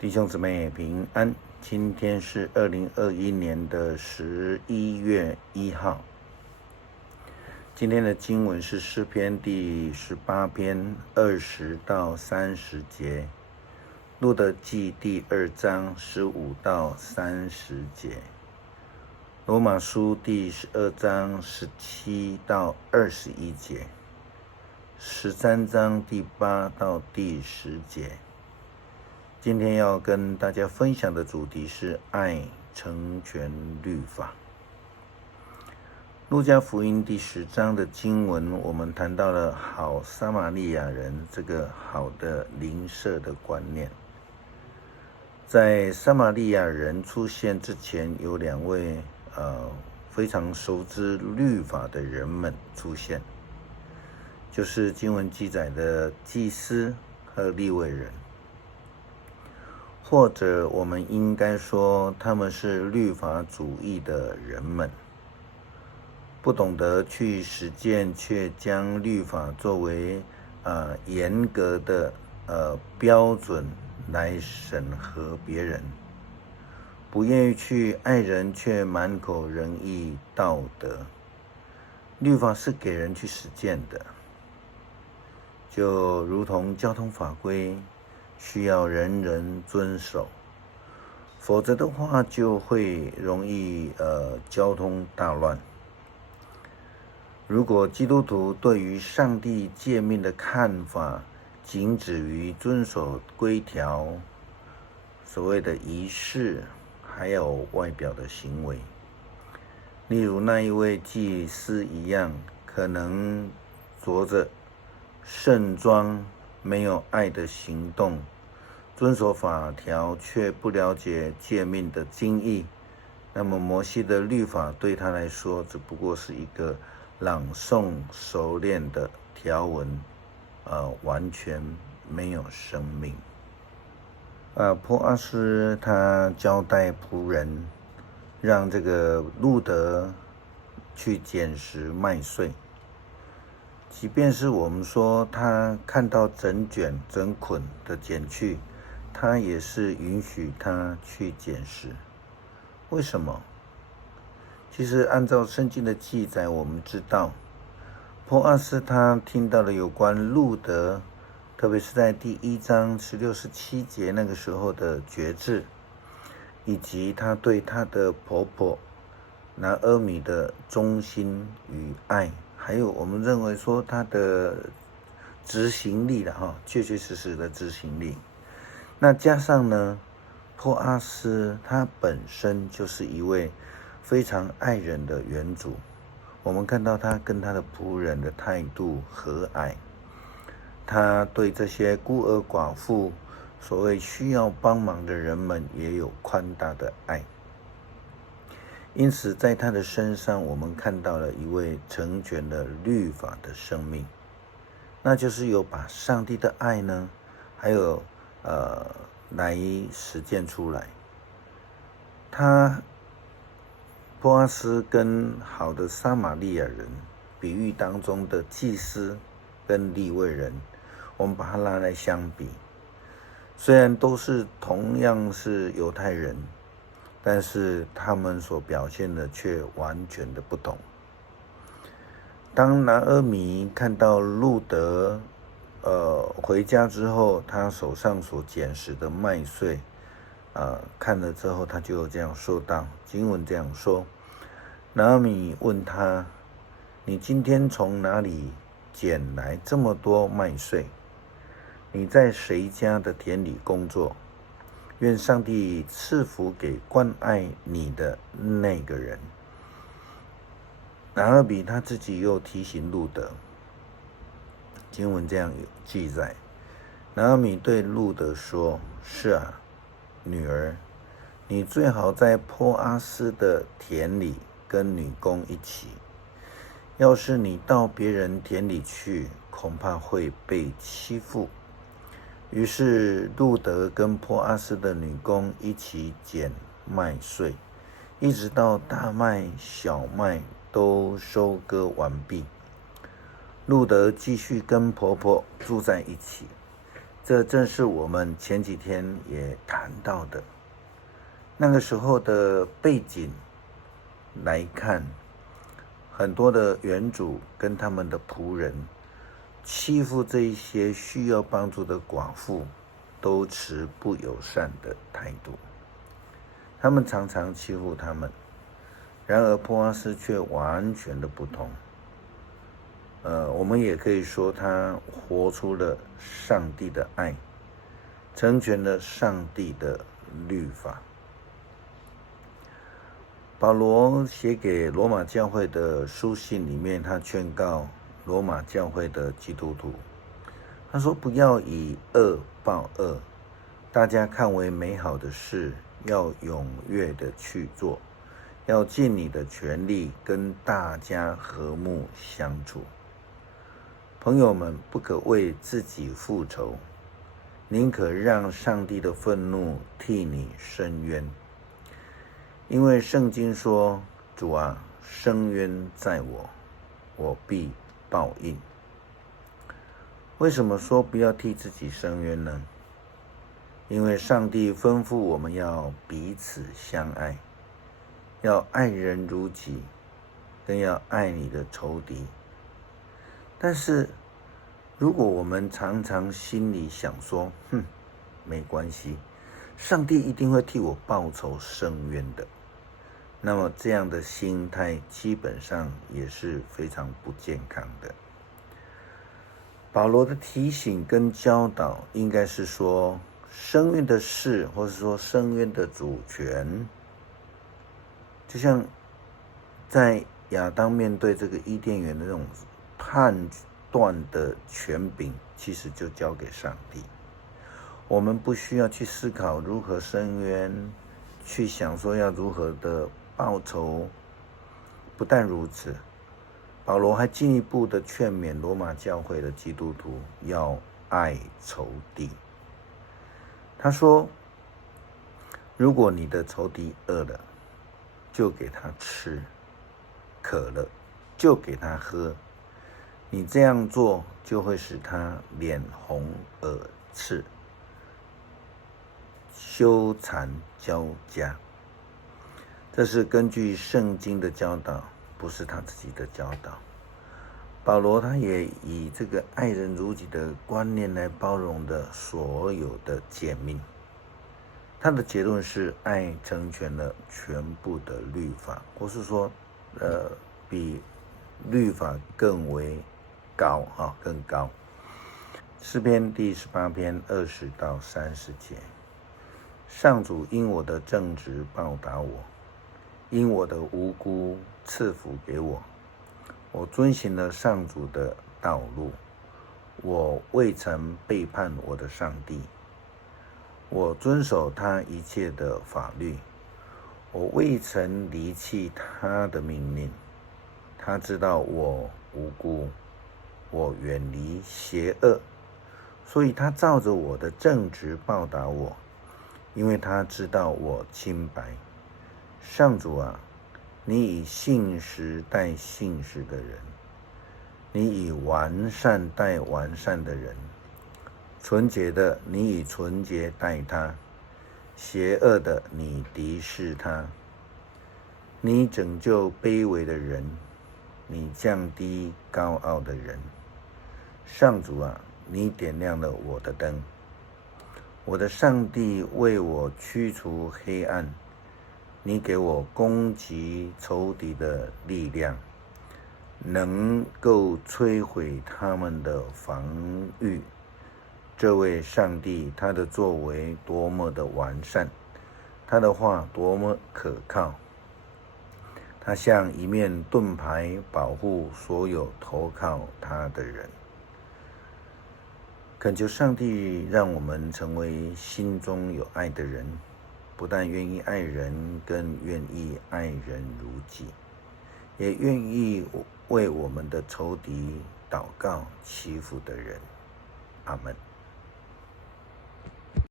弟兄姊妹平安，今天是2021年的11月1号。今天的经文是诗篇第18篇20到30节，路得记第2章15到30节，罗马书第12章17到21节，13章第8到第10节。今天要跟大家分享的主题是爱成全律法。路加福音第10章的经文，我们谈到了好撒玛利亚人这个好的邻舍的观念。在撒玛利亚人出现之前，有2位非常熟知律法的人们出现，就是经文记载的祭司和利未人。或者我们应该说，他们是律法主义的人们，不懂得去实践，却将律法作为严格的标准来审核别人，不愿意去爱人，却满口仁义道德。律法是给人去实践的，就如同交通法规需要人人遵守，否则的话就会容易交通大乱。如果基督徒对于上帝诫命的看法仅止于遵守规条，所谓的仪式，还有外表的行为，例如那一位祭司一样，可能着着盛装没有爱的行动，遵守法条却不了解诫命的精义，那么摩西的律法对他来说只不过是一个朗诵熟练的条文，完全没有生命。波阿斯他交代仆人，让这个路得去捡拾麦穗。即便是我们说他看到整卷整捆的捡去，他也是允许他去捡拾。为什么？其实按照圣经的记载，我们知道波阿斯他听到了有关路得，特别是在第1章16、17节那个时候的决志，以及他对他的婆婆拿俄米的忠心与爱，还有我们认为说他的执行力确确实实的执行力。那加上呢，波阿斯他本身就是一位非常爱人的原主，我们看到他跟他的仆人的态度和蔼，他对这些孤儿寡妇，所谓需要帮忙的人们也有宽大的爱。因此在他的身上，我们看到了一位成全了律法的生命，那就是有把上帝的爱呢，还有来实践出来。波阿斯跟好的撒玛利亚人比喻当中的祭司跟利未人，我们把它拿来相比，虽然都是同样是犹太人，但是他们所表现的却完全的不同。当拿俄米看到路得回家之后，他手上所捡拾的麦穗，看了之后，他就这样说道，经文这样说：拿俄米问他，你今天从哪里捡来这么多麦穗？你在谁家的田里工作？愿上帝赐福给关爱你的那个人。拿俄米他自己又提醒路得，经文这样记载，拿俄米对路得说：是啊，女儿，你最好在波阿斯的田里跟女工一起，要是你到别人田里去，恐怕会被欺负。于是路得跟波阿斯的女工一起捡麦穗，一直到大麦小麦都收割完毕。路得继续跟婆婆住在一起，这正是我们前几天也谈到的。那个时候的背景来看，很多的原主跟他们的仆人欺负这一些需要帮助的寡妇，都持不友善的态度。他们常常欺负他们，然而波阿斯却完全的不同。我们也可以说他活出了上帝的爱，成全了上帝的律法。保罗写给罗马教会的书信里面，他劝告罗马教会的基督徒，他说：不要以恶报恶，大家看为美好的事，要踊跃的去做，要尽你的全力跟大家和睦相处。朋友们，不可为自己复仇，宁可让上帝的愤怒替你伸冤。因为圣经说：主啊，伸冤在我，我必报应。为什么说不要替自己伸冤呢？因为上帝吩咐我们要彼此相爱，要爱人如己，更要爱你的仇敌。但是如果我们常常心里想说，没关系，上帝一定会替我报仇伸冤的，那么这样的心态基本上也是非常不健康的。保罗的提醒跟教导应该是说，伸冤的事，或者说伸冤的主权，就像在亚当面对这个伊甸园的那种判断的权柄，其实就交给上帝。我们不需要去思考如何伸冤，去想说要如何的报仇。不但如此，保罗还进一步的劝勉罗马教会的基督徒要爱仇敌。他说，如果你的仇敌饿了，就给他吃；渴了，就给他喝。你这样做就会使他脸红耳赤，羞惭交加。这是根据圣经的教导，不是他自己的教导。保罗他也以这个爱人如己的观念来包容的所有的诫命。他的结论是，爱成全了全部的律法，或是说比律法更为高，更高。诗篇第18篇20到30节，上主因我的正直报答我，因我的无辜赐福给我。我遵行了上主的道路，我未曾背叛我的上帝。我遵守他一切的法律，我未曾离弃他的命令。他知道我无辜，我远离邪恶，所以他照着我的正直报答我，因为他知道我清白。上主啊，你以信实待信实的人，你以完善待完善的人。纯洁的，你以纯洁待他；邪恶的，你敌视他。你拯救卑微的人，你降低高傲的人。上主啊，你点亮了我的灯。我的上帝为我驱除黑暗，你给我攻击仇敌的力量，能够摧毁他们的防御。这位上帝，他的作为多么的完善，他的话多么可靠。他像一面盾牌，保护所有投靠他的人。恳求上帝让我们成为心中有爱的人，不但愿意爱人，更愿意爱人如己，也愿意为我们的仇敌祷告欺负的人。阿们。